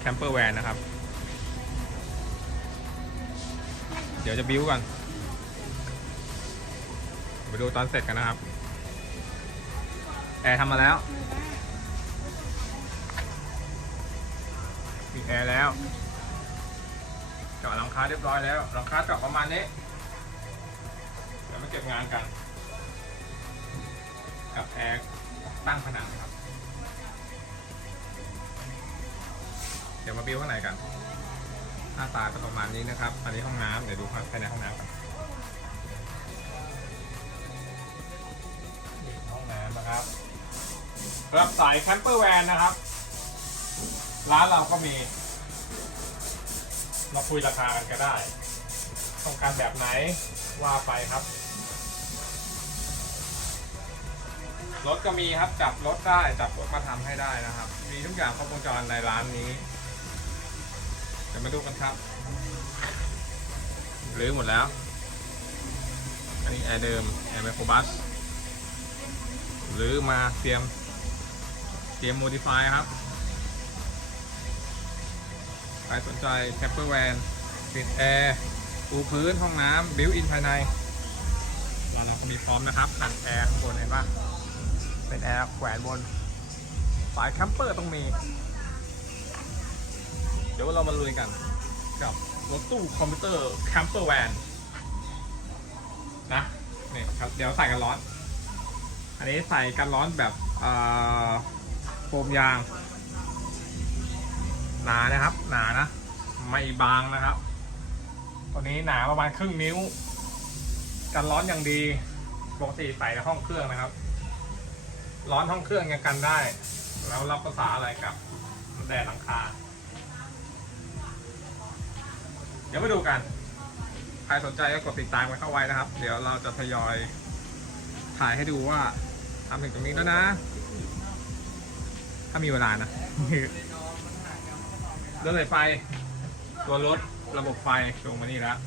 แคมเปอร์แวนนะครับ เดี๋ยวจะบิ้วกันไปดูตอนเสร็จกันนะครับ แอร์ทำมาแล้วมีแอร์แล้วเจาะหลังคาเรียบร้อยแล้วหลังคาเจาะประมาณนี้ เดี๋ยวมาเก็บงานกัน กับแอร์ตั้งผนังครับ ดี๋ยวมาบิ้วข้างในกัน หน้าตาจะประมาณนี้นะครับ อันนี้ห้องน้ำเดี๋ยวดูภายในห้องน้ำกันนี่ห้องน้ำนะครับรับสายแคมเปอร์แวนนะครับ ร้านเราก็มี มาคุยราคากันก็ได้ ต้องการแบบไหนว่าไปครับ รถก็มีครับจับรถได้จับรถมาทำให้ได้นะครับ มีทุกอย่างครบวงจรในร้านนี้ เดี๋ยวมาดูกันครับรื้อหมดแล้ว อันนี้แอร์เดิมแอร์ไมโครบัสหรือมาเตรียม เตรียมโมดิฟายครับ ใครสนใจแคปเปอร์แวนติดแอร์ปูพื้นห้องน้ำบิวอินภายในเราเรามีพร้อมนะครับตัดแอร์ข้างบนเห็นปะเป็นแอร์แขวนบน สายแคมเปอร์ต้องมี ดี๋ยวเรามาลุยกันกับรถตู้คอมพิวเตอร์แคมเปอร์แวนนะนี่ครับเดี๋ยวใส่กันร้อน อันนี้ใส่กันร้อนแบบโฟมยาง หนานะครับ หนานะ ไม่บางนะครับ ตัวนี้หนาประมาณครึ่งนิ้ว กันร้อนอย่างดีปกติใส่ในห้องเครื่องนะครับ ร้อนห้องเครื่องยังกันได้ แล้วรับภาษาอะไรกับแดดหลังคา เดี๋ยวมาดูกัน ใครสนใจก็กดติดตามกันเข้าไว้นะครับ เดี๋ยวเราจะทยอยถ่ายให้ดูว่าทำถึงตรงนี้แล้วนะ ถ้ามีเวลานะเดินสายไฟ ตัวรถระบบไฟลงมานี่แล้ว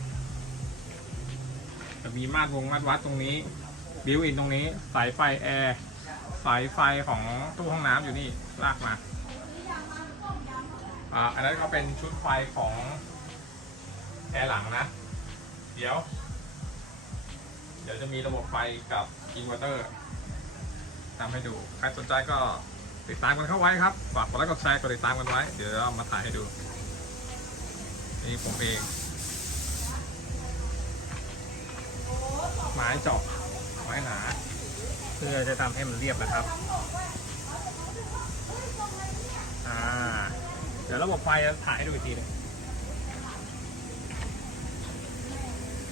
จะมีมาตรวงมาตรวัดตรงนี้ บิวอินตรงนี้ สายไฟแอร์สายไฟของตู้ห้องน้ำอยู่นี่ลากมาอ่าอันนั้นก็เป็นชุดไฟของ แอร์หลังนะ เดี๋ยว เดี๋ยวจะมีระบบไฟกับอินเวอร์เตอร์ทำให้ดู ใครสนใจก็ติดตามกันเข้าไว้ครับ ฝากกดไลค์กดแชร์กดติดตามกันไว้ เดี๋ยวเรามาถ่ายให้ดู นี่ผมเอง ไม้เจาะไม้หนา เพื่อจะทำให้มันเรียบนะครับ อ่า เดี๋ยวระบบไฟจะถ่ายให้ดูอีกทีนึง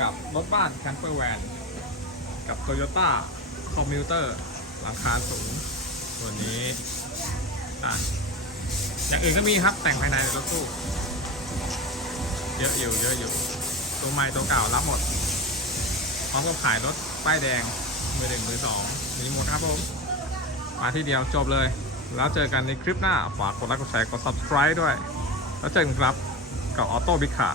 กับรถบ้านแคมเปอร์แวนกับ Toyota c o m m u t e r หลังคาสูงตัวนี้อะอย่างอื่นก็มีครับแต่งภายในรถตู้เยอะอยู่เยอะอยู่ตัวใหม่ตัวเก่ารับหมดพร้อมกับขายรถป้ายแดงมือหนึ่งมือสองมีหมดครับผมมาที่เดียวจบเลย แล้วเจอกันในคลิปหน้า ฝากกดไลค์กดแชร์กด subscribe ด้วย แล้วเจอกันครับกับออโต้บิ๊กค่ะ